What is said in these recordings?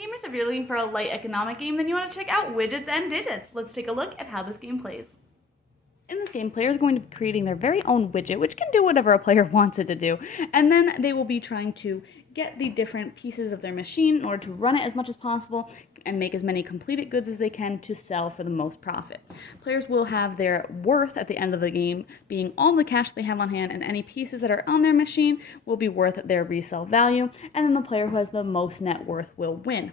gamers, if you're looking for a light economic game, then you want to check out Widgets and Digits. Let's take a look at how this game plays. In this game, players are going to be creating their very own widget, which can do whatever a player wants it to do, and then they will be trying to get the different pieces of their machine in order to run it as much as possible and make as many completed goods as they can to sell for the most profit. Players will have their worth at the end of the game being all the cash they have on hand, and any pieces that are on their machine will be worth their resale value, and then the player who has the most net worth will win.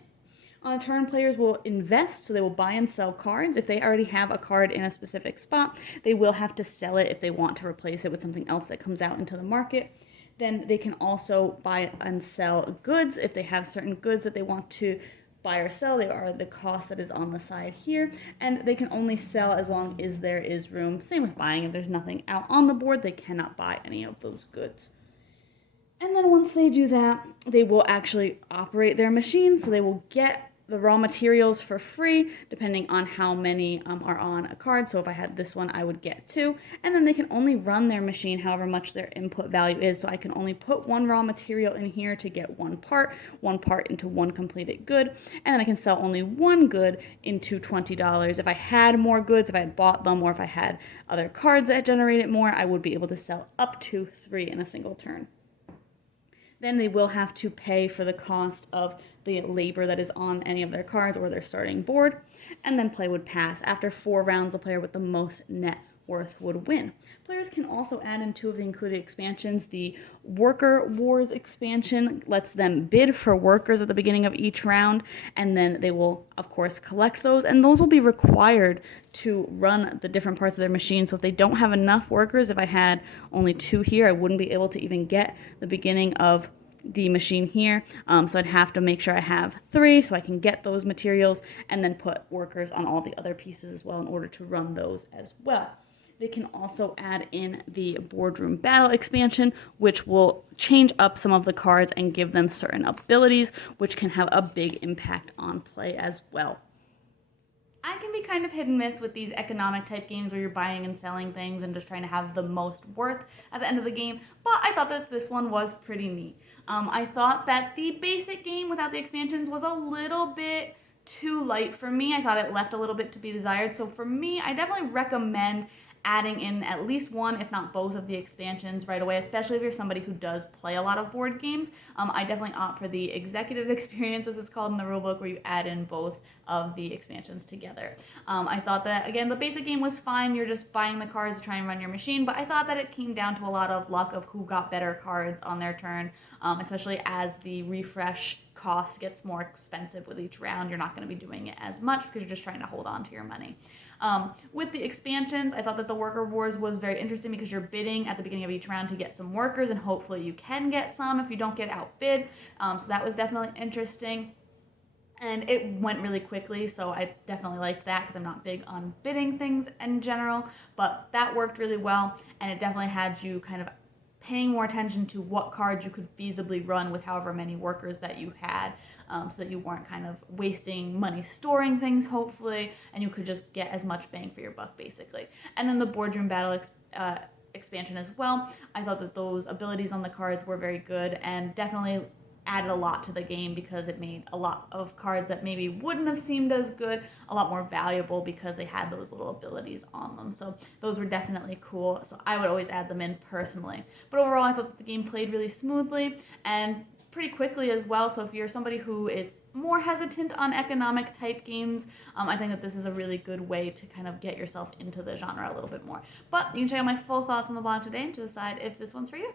On a turn, players will invest, so they will buy and sell cards. If they already have a card in a specific spot, they will have to sell it if they want to replace it with something else that comes out into the market. Then they can also buy and sell goods. If they have certain goods that they want to buy or sell, they are the cost that is on the side here, and they can only sell as long as there is room. Same with buying. If there's nothing out on the board, they cannot buy any of those goods. And then once they do that, they will actually operate their machine, so they will get the raw materials for free, depending on how many are on a card. So if I had this one, I would get 2. And then they can only run their machine however much their input value is. So I can only put 1 raw material in here to get 1 part into 1 completed good. And then I can sell only 1 good into $20. If I had more goods, if I had bought them, or if I had other cards that generated more, I would be able to sell up to 3 in a single turn. Then they will have to pay for the cost of the labor that is on any of their cards or their starting board, and then play would pass. After 4 rounds, the player with the most net worth would win. Players can also add in 2 of the included expansions. The Worker Wars expansion lets them bid for workers at the beginning of each round, and then they will, of course, collect those, and those will be required to run the different parts of their machine. So if they don't have enough workers, if I had only 2 here, I wouldn't be able to even get the beginning of the machine here, so I'd have to make sure I have 3 so I can get those materials and then put workers on all the other pieces as well in order to run those as well. They can also add in the Boardroom Battle expansion, which will change up some of the cards and give them certain abilities, which can have a big impact on play as well. I can be kind of hit and miss with these economic type games where you're buying and selling things and just trying to have the most worth at the end of the game, but I thought that this one was pretty neat. I thought that the basic game without the expansions was a little bit too light for me. I thought it left a little bit to be desired, so for me, I definitely recommend adding in at least 1, if not both, of the expansions right away, especially if you're somebody who does play a lot of board games. I definitely opt for the executive experience, as it's called in the rulebook, where you add in both of the expansions together. I thought that, again, the basic game was fine. You're just buying the cards to try and run your machine, but I thought that it came down to a lot of luck of who got better cards on their turn, especially as the refresh cost gets more expensive with each round. You're not going to be doing it as much because you're just trying to hold on to your money. With the expansions, I thought that the Worker Wars was very interesting because you're bidding at the beginning of each round to get some workers, and hopefully you can get some if you don't get outbid. So that was definitely interesting. And it went really quickly, so I definitely liked that because I'm not big on bidding things in general, but that worked really well, and it definitely had you kind of paying more attention to what cards you could feasibly run with however many workers that you had, so that you weren't kind of wasting money storing things, hopefully, and you could just get as much bang for your buck, basically. And then the Boardroom Battle expansion as well. I thought that those abilities on the cards were very good and definitely added a lot to the game because it made a lot of cards that maybe wouldn't have seemed as good a lot more valuable because they had those little abilities on them. So those were definitely cool. So I would always add them in personally. But overall, I thought the game played really smoothly and pretty quickly as well. So if you're somebody who is more hesitant on economic type games, I think that this is a really good way to kind of get yourself into the genre a little bit more. But you can check out my full thoughts on the blog today to decide if this one's for you.